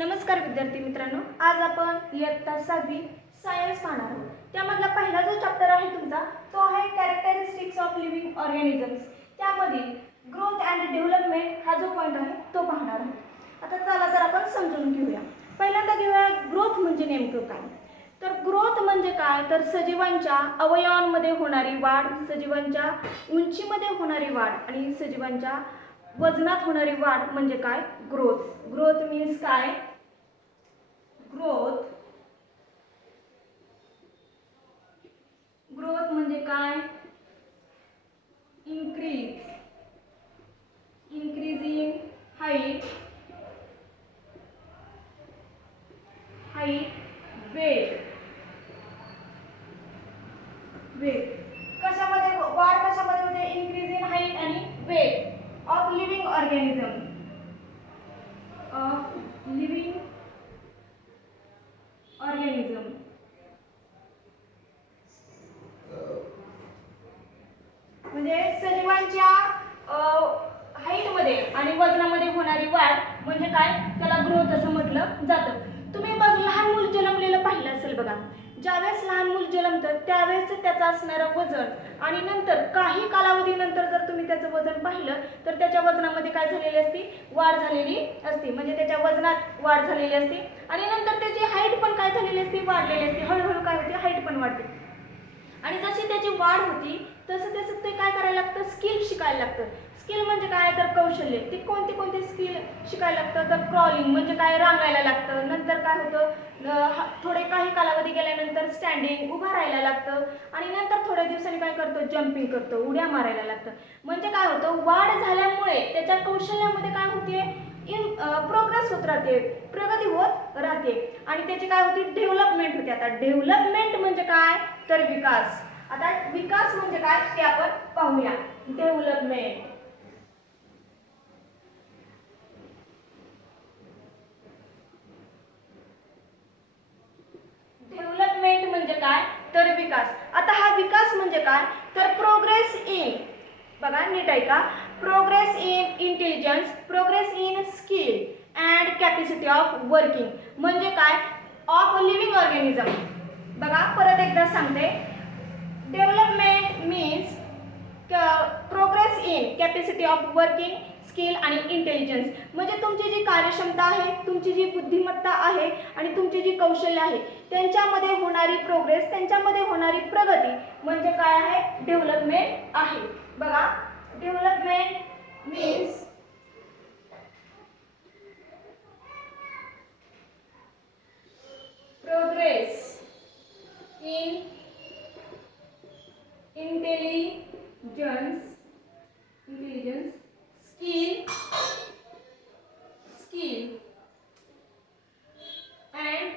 नमस्कार विद्यार्थी मित्रांनो, आज आपण इयत्ता 6वी सायन्स पाहणार आहोत. त्यामधला पहिला जो चॅप्टर आहे तुमचा तो आहे कॅरेक्टरिस्टिक्स ऑफ लिव्हिंग ऑर्गॅनिझम्स. त्यामध्ये ग्रोथ अँड डेव्हलपमेंट हा जो पॉईंट आहे तो पाहणार आहोत. आता चला तर आपण समजून घेऊया. पहिल्यांदा घेऊया ग्रोथ म्हणजे नेमकं काय. तर ग्रोथ म्हणजे काय, तर सजीवांच्या अवयवांमध्ये होणारी वाढ, सजीवांच्या उंचीमध्ये होणारी वाढ आणि सजीवांच्या वजनात होणारी वाढ म्हणजे काय, ग्रोथ. ग्रोथ मीन्स काय, ग्रोथ म्हणजे काय, इंक्रीज इन हाईट, वेट. कशामध्ये वाढ, कशामध्ये होते, इंक्रीज इन हाईट आणि वेट ऑफ लिव्हिंग ऑर्गॅनिझम, म्हणजे सजीवांच्या हाईटमध्ये आणि वजनामध्ये होणारी वाढ म्हणजे काय, त्याला ग्रोथ असं म्हटलं जातं. तुम्ही बघ, लहान मूल जन्मलेलं पाहिलं असेल बघा. ज्यावेळेस लहान मूल जन्मतं त्यावेळेस त्याचं असणारं वजन आणि नंतर काही कालावधीनंतर जर तुम्ही त्याचं वजन पाहिलं तर त्याच्या वजनामध्ये काय झालेली असते, वाढ झालेली असते. म्हणजे त्याच्या वजनात वाढ झालेली असते आणि नंतर त्याची हाईट पण काय झालेली असते, वाढलेली असते. हळूहळू काय होते, हाईट पण वाढते. आणि जशी त्याची वाढ होती तसं त्याचं ते काय करायला लागतं, स्किल शिकायला लागतं. स्किल म्हणजे काय, तर कौशल्य. ते कोणते कोणते स्किल शिकायला लागतं, तर क्रॉलिंग म्हणजे काय, रांगायला लागतं. नंतर काय होतं, थोडे काही कालावधी गेल्यानंतर स्टँडिंग, उभा राहायला लागतं. आणि नंतर थोड्या दिवसांनी काय करतो, जम्पिंग करतो, उड्या मारायला लागतं. म्हणजे काय होतं, वाढ झाल्यामुळे त्याच्या कौशल्यामध्ये काय होते, प्रोग्रेस होत राहते, प्रगती होत राहते आणि त्याची काय होती, डेव्हलपमेंट होते. आता डेव्हलपमेंट म्हणजे काय, तर विकास. आता विकास म्हणजे काय ते आपण पाहूया. डेव्हलपमेंट म्हणजे काय, तर विकास. आता हा विकास म्हणजे काय, तर प्रोग्रेस इन, बघा नीट ऐका, progress in intelligence, progress in skill and capacity of working म्हणजे काय, ऑफ लिव्हिंग ऑर्गॅनिझम. बघा परत एकदा सांगते. Development means progress in capacity of working, skill आणि इंटेलिजन्स म्हणजे तुमची जी कार्यक्षमता आहे, तुमची जी बुद्धिमत्ता आहे आणि तुमची जी कौशल्य आहे त्यांच्यामध्ये होणारी प्रोग्रेस, त्यांच्यामध्ये होणारी प्रगती म्हणजे काय आहे, डेव्हलपमेंट आहे. बघा, development means progress in intelligence, skill and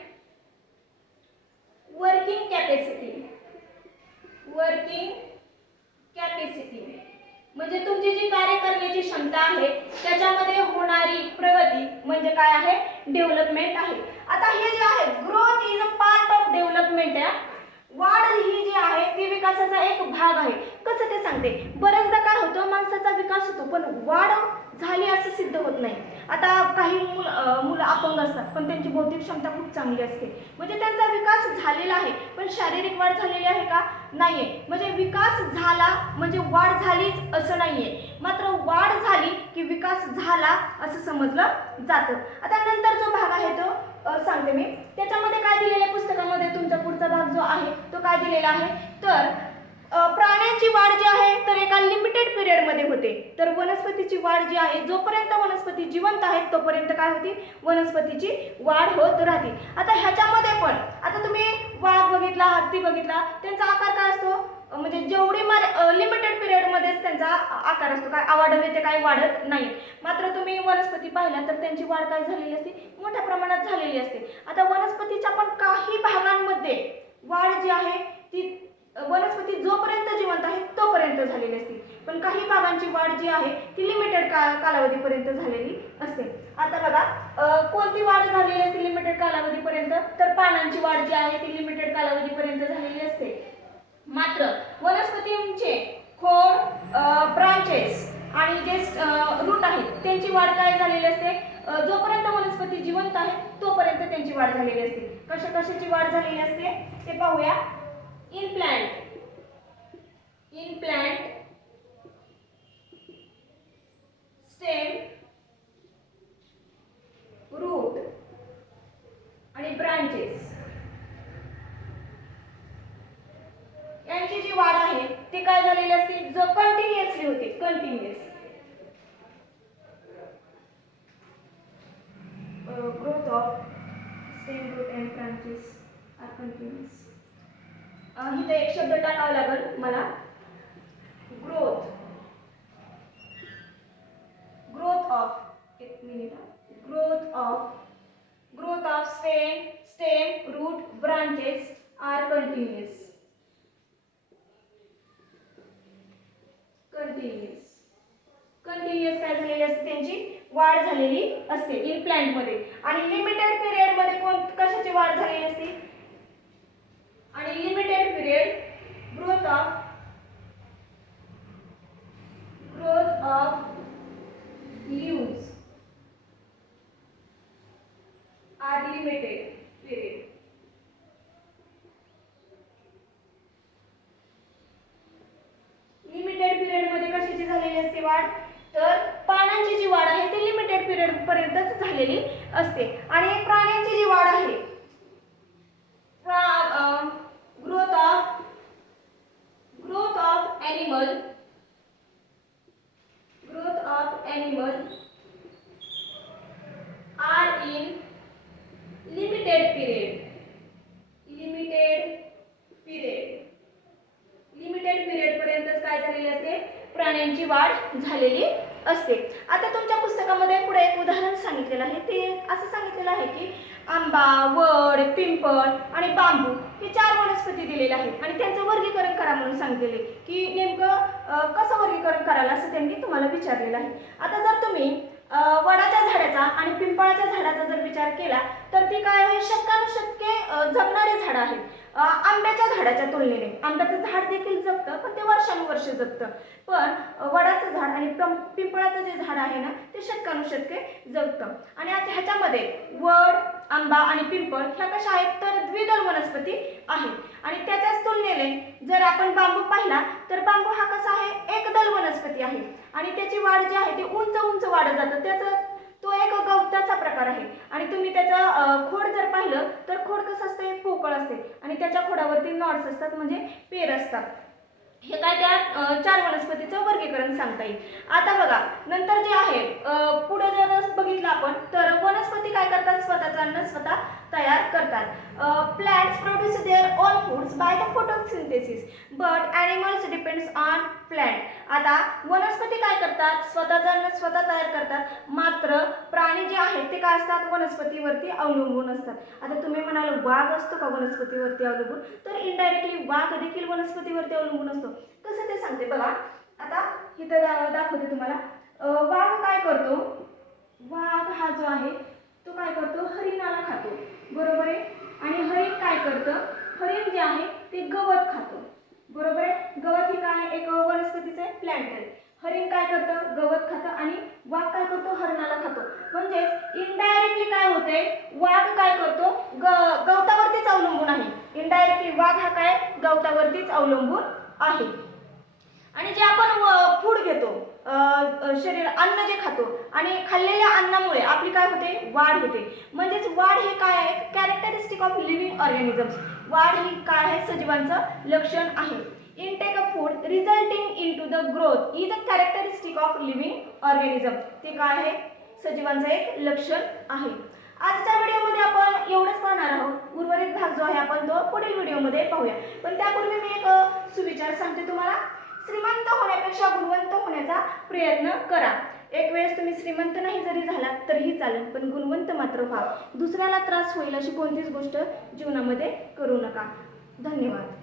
working capacity. म्हणजे तुमची जी कार्य करण्याची क्षमता आहे त्याच्यामध्ये होणारी प्रगती म्हणजे काय आहे, डेव्हलपमेंट आहे. आता हे जे आहे, growth is a part of development. वाढ ही जी आहे ती विकासाचा एक भाग आहे. कसं ते सांगते. बऱ्याचदा काय होतं, माणसाचा विकास होतो पण वाढ झाली असं सिद्ध होत नाही. आता काही मुलं अपंग असतात पण त्यांची बौद्धिक क्षमता खूप चांगली असते, म्हणजे त्यांचा विकास झालेला आहे पण शारीरिक वाढ झालेली आहे का, नाहीये. म्हणजे विकास झाला म्हणजे वाढ झालीच असं नाहीये, मात्र वाढ झाली की विकास झाला असं समजलं जातं. आता नंतर जो भाग आहे तो सांगते मी. त्याच्यामध्ये काय दिलेलं आहे पुस्तकामध्ये, तुमचा पुढचा भाग जो आहे तो काय दिलेला आहे, तर प्राण्यांची वाढ जी आहे तर एका लिमिटेड पिरियड मध्ये होते, तर वनस्पतीची वाढ जी आहे जोपर्यंत वनस्पती जिवंत आहेत तोपर्यंत काय होती, वनस्पतीची वाढ होत राहते. आता ह्याच्यामध्ये पण आता तुम्ही वाघ बघितला, हत्ती बघितला, त्यांचा आकार काय असतो, म्हणजे जेवढी लिमिटेड पिरियड मध्येच त्यांचा आकार असतो, काय आवाढव्य ते काही वाढत नाही. मात्र तुम्ही वनस्पती पाहिला तर त्यांची वाढ काय झालेली असते, मोठ्या प्रमाणात झालेली असते. आता वनस्पतीच्या पण काही भागांमध्ये वाढ जी आहे ती वनस्पती जोपर्यंत जिवंत आहे तोपर्यंत झालेली असते, पण काही भागांची वाढ जी आहे ती लिमिटेड कालावधीपर्यंत झालेली असते. आता बघा, कोणती वाढ झालेली असते लिमिटेड कालावधीपर्यंत, तर पानांची वाढ जी आहे ती लिमिटेड कालावधीपर्यंत झालेली असते. मात्र वनस्पतींचे खोड, ब्रांचेस आणि जे रूट आहेत त्यांची वाढ काय झालेली असते, जोपर्यंत वनस्पती वनस्पती जिवंत आहे तोपर्यंत त्यांची वाढ झालेली असते. कशाची वाढ झालेली असते ते पाहूया. इन प्लांट स्टेम, रूट आणि ब्रांचेस यांची जी वाढ आहे ती काय झालेली असते, जो कंटिन्युअसली होते. Continuous growth of stem, root and branches are continuous. इथे एक शब्द टाकावा लागेल मला. ग्रोथ ऑफ, एक minute, growth of stem, root, branches are continuous. Continuous काय झालेली असते, त्यांची वाढ झालेली असते इन प्लांट मध्ये. आणि लिमिटेड पिरियड मध्ये कशाची वाढ झालेली असते, आणि limited period growth of leaves are limited period. Limited period मध्ये कशाची झालेली असते वाढ, तर पानांची जी वाढ आहे ती लिमिटेड पिरियड पर्यंतच झालेली असते. आणि प्राण्यांची जी वाढ आहे, growth of animal are in limited period. Limited period पर्यंतच काय झालेली असते, प्राण्यांची वाढ झालेली असते. आता तुमच्या पुस्तकामध्ये पुढे एक उदाहरण सांगितलेलं आहे. ते असं सांगितलेलं आहे की आंबा, वड, पिंपळ आणि बांबू हे 4 वनस्पती दिलेले आहेत आणि त्यांचं वर्गीकरण करा म्हणून सांगितलेले की नेमकं कसं वर्गीकरण करायला असं त्यांनी तुम्हाला विचारलेलं आहे. आता जर तुम्ही वडाच्या झाडाचा आणि पिंपळाच्या झाडाचा जर विचार केला तर ती काय आहे, शतकानुशतके जगणारे झाड आहेत. आंब्याच्या झाडाच्या तुलनेने आंब्याचं झाड देखील जगतं पण ते वर्षानुवर्ष जगतं, पण वडाचं झाड आणि पिंपळाचं जे झाड आहे ना ते शतकानुशतके जगतं. आणि ह्याच्यामध्ये वड, आंबा आणि पिंपळ ह्या कशा आहेत, तर द्विदल वनस्पती आहेत. आणि त्याच्याच तुलनेने जर आपण बांबू पाहिला तर बांबू हा कसा आहे, एकदल वनस्पती आहे आणि त्याची वाढ जी आहे ती उंच वाढत जातं. तो एक गवताचा प्रकार आहे. आणि तुम्ही त्याचं खोड जर पाहिलं तर खोड कसं असते, पोकळ असते आणि त्याच्या खोडावरती नॉड्स असतात म्हणजे पेर असतात. हे काय त्या 4 वनस्पतीचं वर्गीकरण सांगता येईल. आता बघा नंतर जे आहे पुढे जर बघितलं आपण तर वनस्पती काय करतात, स्वतःचं अन्न स्वतः तयार करतात. Plants produce their own foods by the photosynthesis but animals depends on plant. आता वनस्पती काय करतात, स्वतःचं अन्न स्वतः तयार करतात, मात्र प्राणी जे आहेत ते काय असतात, वनस्पतीवरती अवलंबून असतात. आता तुम्ही म्हणाल वाघ असतो का वनस्पतीवरती अवलंबून, तर इनडायरेक्टली वाघ देखील वनस्पतीवरती अवलंबून असतो. कसं ते सांगते बघा. आता इथं दाखवते तुम्हाला. वाघ काय करतो, वाघ हा जो आहे तो काय करतो, हरिणाला खातो, बरोबर आहे. आणि हरिण काय करतं, हरिण जे आहे ते गवत खातो, बरोबर आहे. गवत ही काय एक वनस्पतीचे प्लांट आहे. हरिण काय करतं, गवत खातं आणि वाघ काय करतो, हरणाला खातो. म्हणजे इनडायरेक्टली काय होते, वाघ काय करतो, गवतावरतीच अवलंबून आहे. इनडायरेक्टली वाघ हा काय गवतावरतीच अवलंबून आहे. आणि जे आपण फूड घेतो, शरीर अन्न जे खातो आणि खाल्लेल्या अन्नामुळे आपली काय होते, वाढ होते. म्हणजेच वाढ हे काय आहे, कॅरेक्टरिस्टिक ऑफ लिव्हिंग ऑर्गॅनिझम्स. वाढ ही काय आहे, सजीवांचं लक्षण आहे. Intake of food resulting into the growth is a characteristic of living organism. ते काय आहे, सजीवांचं एक लक्षण आहे. आजच्या व्हिडिओमध्ये आपण एवढंच पाहणार आहोत. उर्वरित भाग जो आहे आपण तो पुढील व्हिडिओमध्ये पाहूया. पण त्यापूर्वी मी एक सुविचार सांगते तुम्हाला. श्रीमंत होण्यापेक्षा गुणवंत होण्याचा प्रयत्न करा. एक वेळेस तुम्ही श्रीमंत नाही जरी झालात तरीही चालेल, पण गुणवंत मात्र व्हा. दुसऱ्याला त्रास होईल अशी कोणतीच गोष्ट जीवनामध्ये करू नका. धन्यवाद.